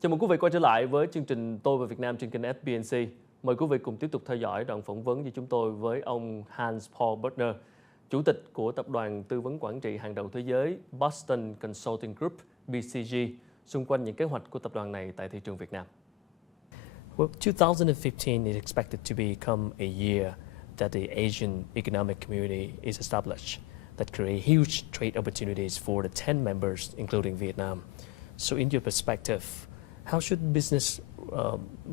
Chào mừng quý vị quay trở lại với chương trình Tôi và Việt Nam trên kênh BSC. Mời quý vị cùng tiếp tục theo dõi đoạn phỏng vấn của chúng tôi với ông Hans-Paul Burkner, Chủ tịch của tập đoàn tư vấn quản trị hàng đầu thế giới Boston Consulting Group (BCG), xung quanh những kế hoạch của tập đoàn này tại thị trường Việt Nam. Well, 2015 is expected to become a year that the Asian Economic Community is established that create huge trade opportunities for the 10 members, including Vietnam. So in your perspective, how should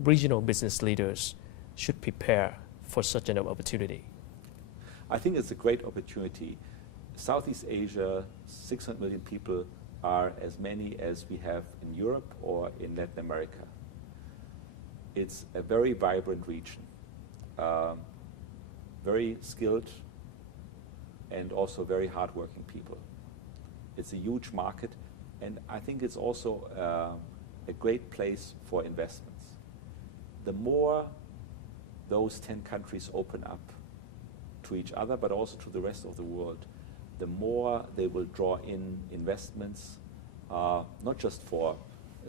regional business leaders should prepare for such an opportunity? I think it's a great opportunity. Southeast Asia, 600 million people, are as many as we have in Europe or in Latin America. It's a very vibrant region, very skilled and also very hardworking people. It's a huge market, and I think it's also a great place for investments. The more those 10 countries open up to each other, but also to the rest of the world, the more they will draw in investments, not just for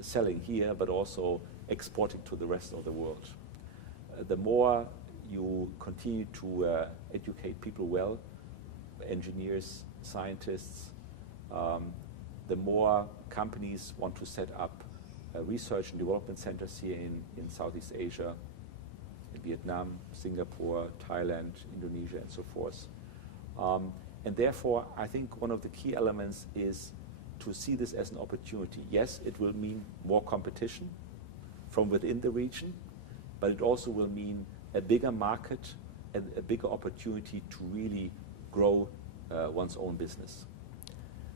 selling here, but also exporting to the rest of the world. The more you continue to educate people well, engineers, scientists, the more companies want to set up research and development centers here in Southeast Asia, in Vietnam, Singapore, Thailand, Indonesia, and so forth. And therefore, I think one of the key elements is to see this as an opportunity. Yes, it will mean more competition from within the region, but it also will mean a bigger market and a bigger opportunity to really grow one's own business.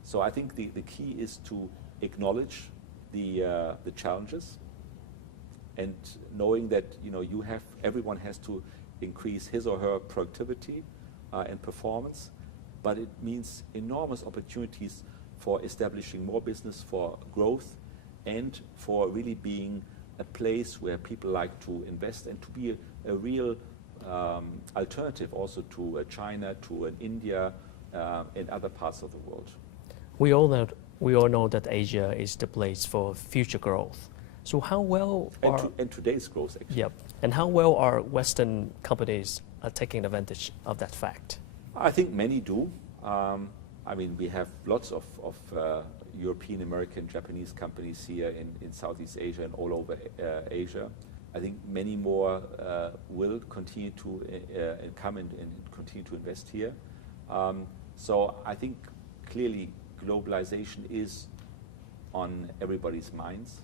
So I think the key is to acknowledge the challenges, and knowing that everyone has to increase his or her productivity and performance, but it means enormous opportunities for establishing more business, for growth, and for really being a place where people like to invest and to be a real alternative also to China, to India, and other parts of the world. We all know that Asia is the place for future growth. So how well and today's growth, actually. Yep. And how well are Western companies taking advantage of that fact? I think many do. I mean, we have lots of European, American, Japanese companies here in Southeast Asia and all over Asia. I think many more will continue to come and continue to invest here. So I think clearly globalization is on everybody's minds,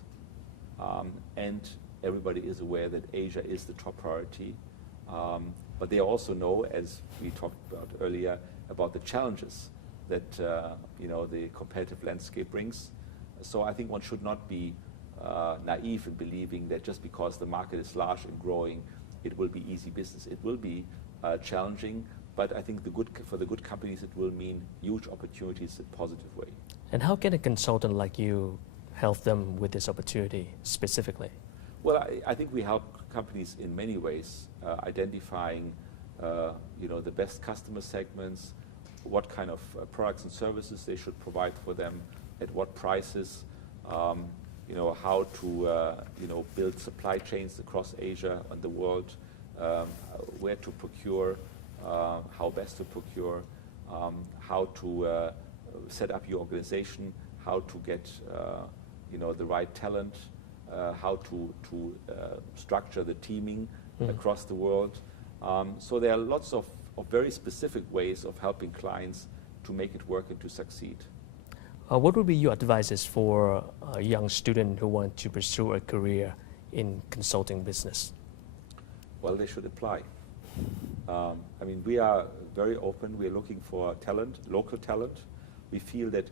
and everybody is aware that Asia is the top priority. But they also know, as we talked about earlier, about the challenges that the competitive landscape brings. So I think one should not be naive in believing that just because the market is large and growing, it will be easy business. It will be challenging, but I think for the good companies, it will mean huge opportunities in a positive way. And how can a consultant like you help them with this opportunity specifically? Well, I think we help companies in many ways, identifying the best customer segments, what kind of products and services they should provide for them, at what prices, how to build supply chains across Asia and the world, where to procure, how best to procure, how to set up your organization, how to get the right talent, how to structure the teaming across the world. So there are lots of very specific ways of helping clients to make it work and to succeed. What would be your advices for a young student who want to pursue a career in consulting business? Well, they should apply. I mean, we are very open. We are looking for talent, local talent. We feel that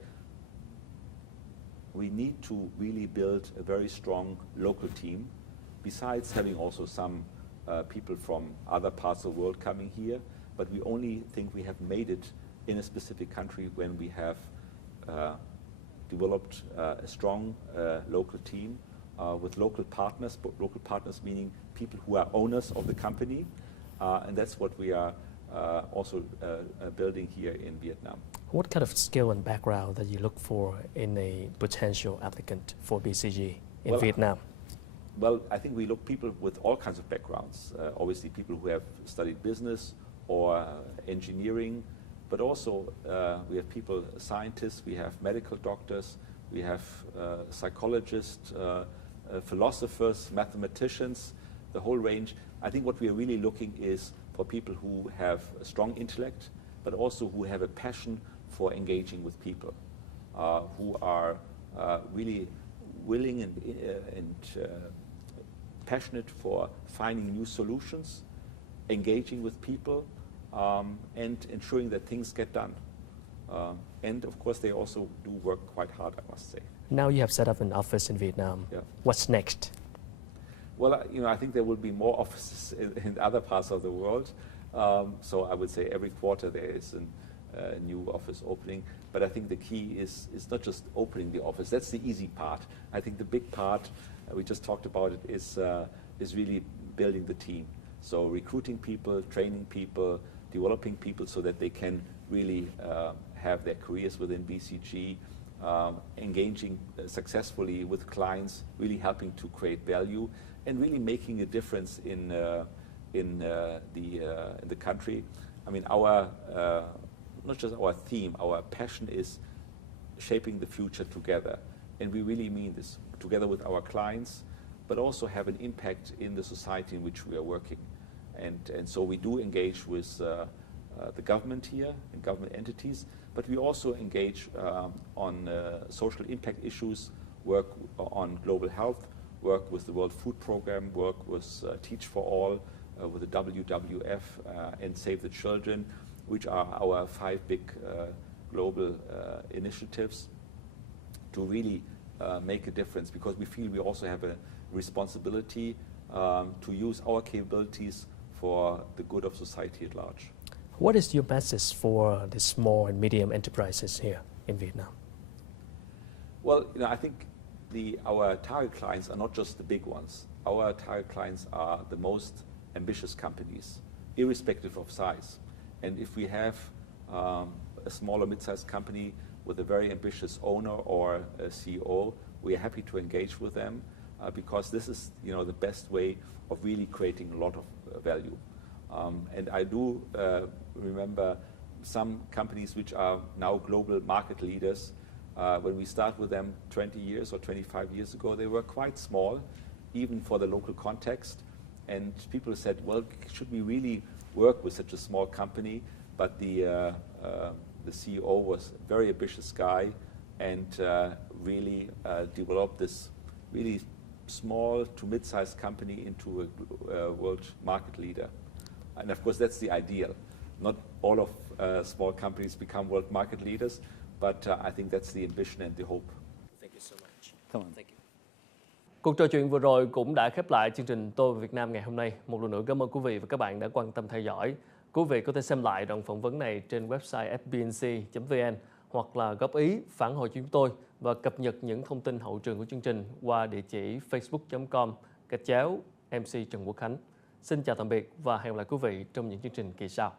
we need to really build a very strong local team, besides having also some people from other parts of the world coming here. But we only think we have made it in a specific country when we have developed a strong local team with local partners, but local partners meaning people who are owners of the company, and that's what we are also building here in Vietnam. What kind of skill and background that you look for in a potential applicant for BCG? in Vietnam? Well, I think we look people with all kinds of backgrounds. Obviously, people who have studied business or engineering, but also we have people, scientists, we have medical doctors, we have psychologists, philosophers, mathematicians, the whole range. I think what we are really looking is for people who have a strong intellect, but also who have a passion for engaging with people, who are really willing and passionate for finding new solutions, engaging with people, and ensuring that things get done. And of course, they also do work quite hard, I must say. Now you have set up an office in Vietnam. Yeah. What's next? Well, I think there will be more offices in other parts of the world. So I would say every quarter there is a new office opening. But I think the key is not just opening the office. That's the easy part. I think the big part, we just talked about it, is really building the team. So recruiting people, training people, developing people so that they can really have their careers within BCG, engaging successfully with clients, really helping to create value, and really making a difference in the country. I mean, our not just our theme, our passion is shaping the future together, and we really mean this together with our clients, but also have an impact in the society in which we are working, and so we do engage with the government here and government entities, but we also engage on social impact issues, work on global health, work with the World Food Programme, work with Teach for All, with the WWF and Save the Children, which are our 5 big global initiatives to really make a difference, because we feel we also have a responsibility to use our capabilities for the good of society at large. What is your message for the small and medium enterprises here in Vietnam? Well, I think our target clients are not just the big ones. Our target clients are the most ambitious companies, irrespective of size. And if we have a small or mid-sized company with a very ambitious owner or a CEO, we are happy to engage with them because this is, the best way of really creating a lot of value. And I do remember some companies which are now global market leaders. When we start with them 20 years or 25 years ago, they were quite small, even for the local context. And people said, well, should we really work with such a small company? But the CEO was a very ambitious guy and really developed this really small to mid-sized company into a world market leader. And of course, that's the ideal. Not all of small companies become world market leaders, but I think that's the ambition and the hope. Thank you so much. Come on. Thank you. Cuộc trò chuyện vừa rồi cũng đã khép lại chương trình Tôi về Việt Nam ngày hôm nay. Một lần nữa cảm ơn quý vị và các bạn đã quan tâm theo dõi. Quý vị có thể xem lại đoạn phỏng vấn này trên website fbnc.vn hoặc là góp ý, phản hồi cho chúng tôi và cập nhật những thông tin hậu trường của chương trình qua địa chỉ facebook.com/MC Trần Quốc Khánh. Xin chào tạm biệt và hẹn gặp lại quý vị trong những chương trình kỳ sau.